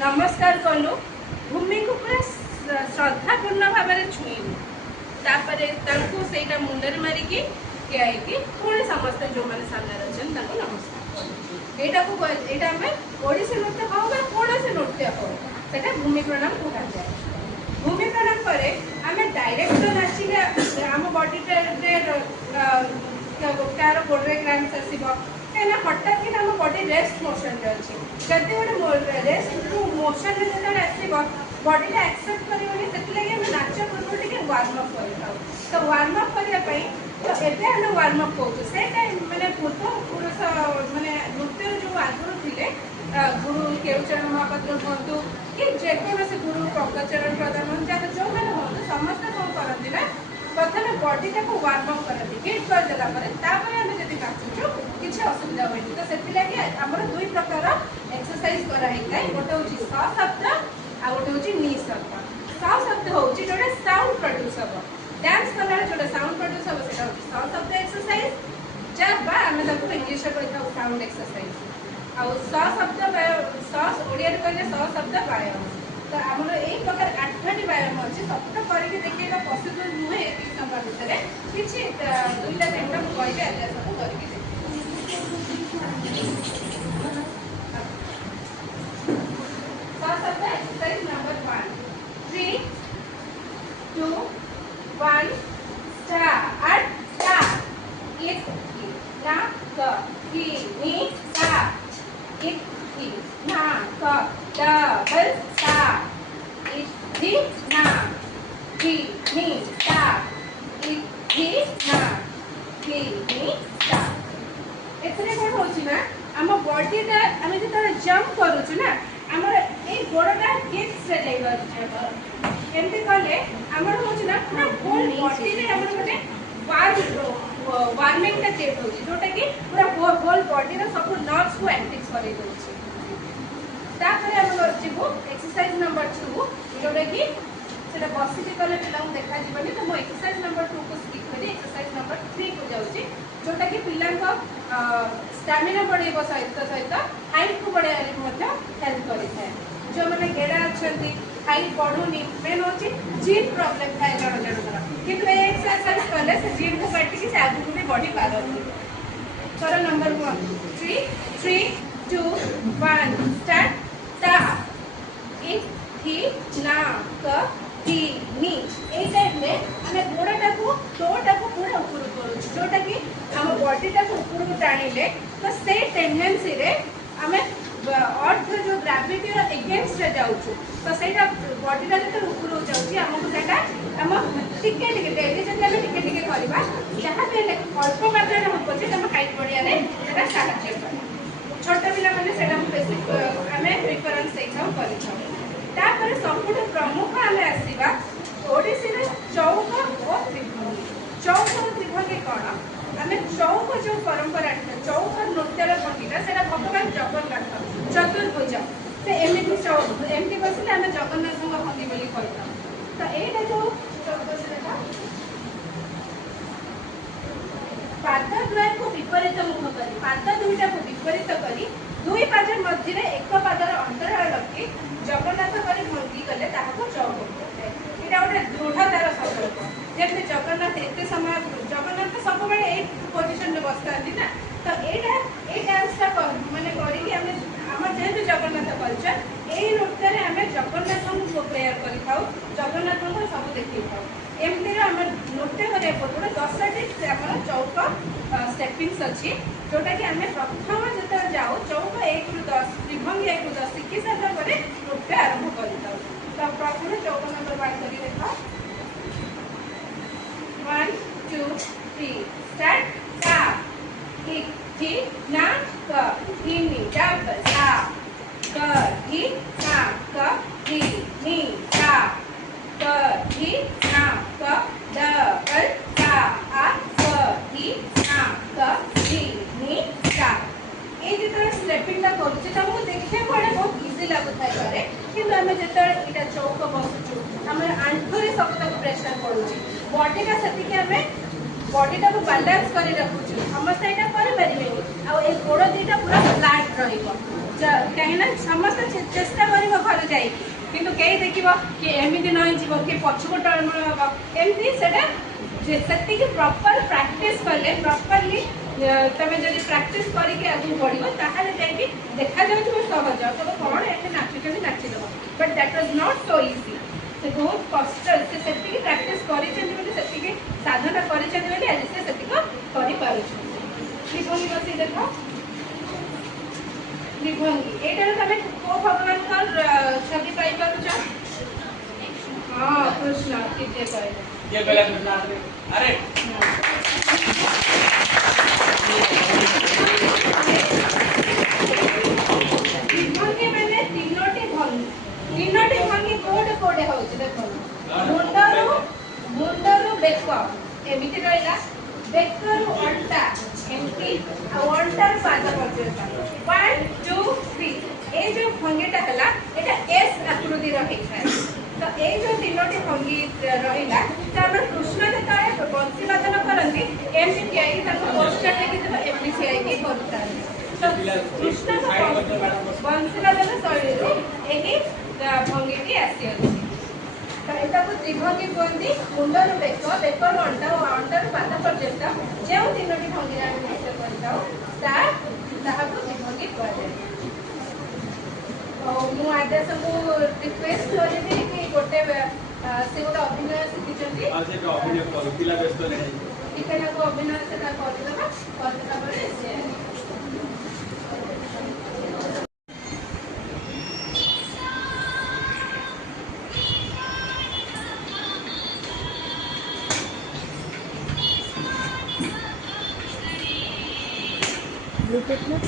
नमस्कार कलु भूमि को पूरा श्रद्धापूर्ण भाव में छुईलु से मुंडे मारिकी ठिया पुणी समस्त जो मैंने सामने अच्छे नमस्कार यहाँ ओडिसी नृत्य कहू कौन से नृत्य कहू से भूमि प्रणाम कहुए। भूमि प्रणाम पर आम डायरेक्ट नाचिले आम बॉडी तार गोड़े ग्रांस आसो कहीं हठात कि बॉडी रेस्ट मोशन अच्छी जदि गोटे रेस्ट मोशन आसो बॉडी एक्सेप्ट कर नाच पूर्व टे वार्मअप कर वार्म अप करने तो एवं आम वार्म अप कौन से मैंने पूर्व पुरुष मैंने नृत्य जो आगुरी थे गुरु केवचरण महापात्र हूँ कि जेकोसी गुरु प्रज्ञाचरण प्रधान जहाँ जो मैंने हूँ समस्त कौन करती ना प्रथम बॉडी टाक वार्म अप करती हिट करदेला आम जब नाचुचु किसी असुविधा हुए तो से आमर दुई प्रकार एक्सरसाइज कराई गोटे हूँ स शब्द आ गोटे हूँ नी शब्द। स शब्द हूँ जोटा साउंड प्रड्यूस हम डांस कला जो साउंड प्रड्यूस हम से स शब्द एक्सरसाइज जब आम इंग्लीश कही साउंड एक्सरसाइज आउ स शब्द ओडिया कहले स शब्द व्यायाम तो आम यही प्रकार 8टी व्यायाम अच्छे सबटा करके देखा पॉसिबल नुहे ये समय भितर किसी 2टा 3टा मुझे आज सब करके एक्सरसाइज नंबर 1 3 2 1 स्टार्ट इट ना क की नी सा इट की ना क डबल सा इट दी ना की नी सा इट दी ना की नी सा एथरे कोन होची ना हम बॉडी टा हम जे जंप करूछु ना हमर ए गोड़टा हिप्स रे जाई अछि एमती कले हमर होची ना पूरा होल बॉडी रे हमर गोटे वार्मिंग टा क्रिएट होची जोटा कि पूरा होल बॉडी रे सब नर्व्स को जोटा कि सेटा बसिक कले पिला देखा जीवनी तो मो एक्सरसाइज नंबर 2 को स्किप करी एक्सरसाइज नंबर 3 को जाउची जोटा कि पिला स्टामिना बढ़ेबो सहित सहित हाइट को बढ़ाइले मध्य हेल्प करिଥାଏ जो माने गेडा अछंती हाइट बढ़ुनी मेन होची जीन प्रॉब्लम थाए जण जण किंतु ए एक्सरसाइज कले से जीन को काटी से आगु को भी बढ़ी पारती कर नंबर 1 3 3 2 1 स्टार्ट ता इ ना क टी नी ए टाइम में हमें गोड़ाटा को टोटा को पूरा ऊपर करू जोटा कि हम बॉडीटा को ऊपर को टाणीले तो से टेंडेंसी रे हमें अर्थ जो ग्रेविटी रो अगेंस्ट रे जाउछु तो सेटा बॉडीटा जते ऊपर हो जाउची हमको सेटा हम टिके टिके डेली जते हम टिके टिके करबा जहां पे अल्प मात्रा रे हम पछे हम हाइट बढ़िया रे सेटा साहाय्य करे छोटा पिला माने सेटा बेसिक हमें प्रेफरेंस देखाउ करिछौ तापर सबुठ प्रमुख हमें आसीबा ओडिसी रे चौक और त्रिभंगी चौक और त्रिभंगी कोन हमें चौक जो परंपरा चौक नृत्यर भंगीटा सेटा भगवान जगन्नाथ चतुर्भुज से एमती चौक एमती बसले हमें जगन्नाथ भंगी बोली कहता तो एटा जो चौक सेटा पाद द्वय को विपरीत मुख करी पाद दुईटा को विपरीत करी दुई पाद मध्य रे एक पादर अंतराल रखी जगन्नाथ करी भंगी कले ताहाको चौक कहते एटा ओटे दृढ़तार संकल्प जेते जगन्नाथ एते समय जगन्नाथ सब बेले ए पोजीशन रे बसतांती ना तो एटा ए डांस का माने करी कि हमें हमर जेते जगन्नाथ कल्चर ए नृत्य रे हमें जगन्नाथ को प्रेयर करी थाउ जगन्नाथ को सब देखि थाउ एमती रे हमर नृत्य करे पूर्व 10 टी हमर चौक स्टेपिंग्स अछि जोटा कि हमें प्रथम जते जाओ चौक 1 रु 10 त्रिभंगी 1 रु 10 सिखि सारा परे नृत्य आरंभ करि थाउ तो प्रथम चौक नंबर 1 करी देखा 1 2 3 स्टार्ट ता हि ना क हि नि जब सा क हि ना क हि नि सा क हि ना क द क ता आ क हि ना क हि नि सा ए जेतरे स्टेपिंग ता करछि त मु देखिया पड़े बहुत इजी लागुथाय करे किंतु हमें जेतरे इटा चौक बसुछु हमें आंठरे सब तक प्रेशर पड़ुछि बॉडी का सेति के हमें बॉडी टा को बैलेंस करी रखुछु समस्त एटा कर परिबेनी आ ए गोड़ दीटा पूरा फ्लैट रहिबो कहीं ना समस्त चेष्टा करिबो घर जाई किंतु कई देखिबो कि एमिति नै जीवो कि पछको टर्न हबो एमती सेटा जेसति कि प्रॉपर प्रैक्टिस करले प्रॉपरली तमे जदि प्रैक्टिस करी के आगु बढ़िबो ताहाले जाई कि देखा जाउछ सहज तो कोन एते नाचिकली नाचि दबो but that was not so easy से बहुत कष्ट से सेति कि प्रैक्टिस करी छथि बोली सेति कि साधना करी छथि बोली आज से सेति को करी पारु त्रिभंगी बसी देखो त्रिभंगी एटा तमे को भगवान का छवि पाई पारु छ हां कृष्ण किते कहले ये गला कृष्ण अरे त्रिभंगी मैंने तीनोटी भंगी कोडे कोडे होउछ देखो मुंडरू बेक एमिति रहला बेकरू अंटा एमती आ अंटार पाद पर्यंत 1 2 3 ए जो भंगीटा हला एटा एस आकृति रही है तो ए जो तीनोटी भंगी रहिला त हम कृष्ण जे काहे बंसी वादन करंती एमती कियाई ताको पोस्टर लेके तब एमसी आई की करता तो कृष्ण बंसी वादन शैली एही भंगीटी आसी अछि तो एटा को त्रिभंगी कहंती मुंडरू बेक बेकर अंटा और अंटार पाद पर्यंत जे तीनोटी भंगी रा नृत्य करताओ ताहा को त्रिभंगी कहै मु आदे सब रिक्वेस्ट करी कि गोटे से गोटे अभिनय शिखिचंती आ से अभिनय करू पिला व्यस्त नै टिकना को अभिनय से ता कर देबा परे से ब्लूटूथ में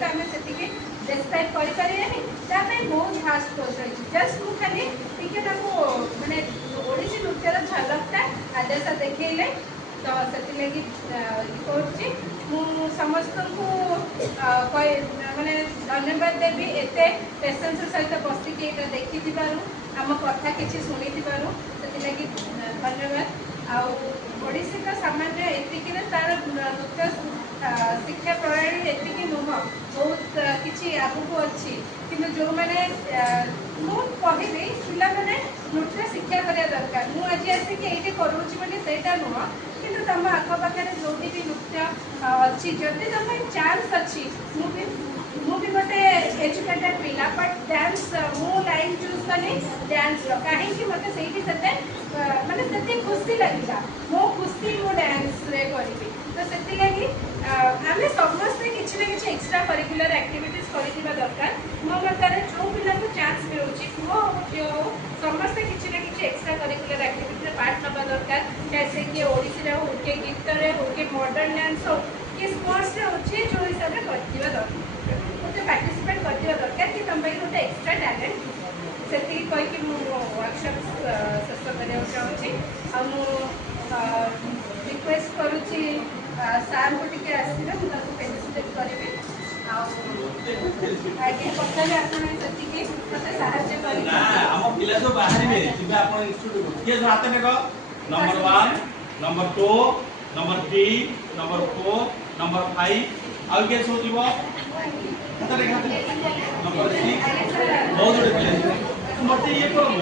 तो आम से डिस्क्राइब करें बहुत फास्ट कोर्स रही जस्ट मुझे खाली टे मानने ओडिसी नृत्यर झलकटा आदेश देखले तो से समस्त को माने धन्यवाद देवी एत पेसेंस सहित बसिक देखी आम कथा किसी शुणी से धन्यवाद आड़शी तो सामान्य एतिक तार नृत्य शिक्षा प्रणाली एतिक नुह बहुत किसी आगक अच्छी कि जो मैंने मुझे पिला मैंने नृत्य शिक्षा करने दरकार मुझे आज आसिक ये करूँगा नुह कि तुम आखपाखे जो भी नृत्य अच्छी जदि तुम चान्स अच्छी मुझे गोटे एजुकेटेड पिला बट डांस मु लाइन चूज कली डांस कहीं मत से मानते खुशी लगे मो खुशी मो डांस करी तो से आम समस्ते किसी ना कि एक्सट्रा करिकुलर एक्टिविटीज कर दरकार मो मतार जो पिला चान्स मिलूँ पुओ झील हो समस्ते किसी ना कि एक्सट्रा करिकुलर एक्टिविटी पार्ट नवा दरकार चाहे से किए ओडिसी हो किए गीत हो कि मॉडर्न डांस हो कि स्पोर्ट्स अच्छे जो हिसाब से कर दरकार पार्टिसिपेट कर दरकार कि तुम गोटे एक्सट्रा टैलेंट से कहीकि वर्कशॉप शेष करने चाहूँगी रिक्वेस्ट करुच्ची सार को टे आसवे मुझे फेलिसिटेट करी आगे पचारे number 1 number 2 number 3 number 4 number 5 आउ के सब जीव हाथ नंबर 6 बहुत गुड मत ये करो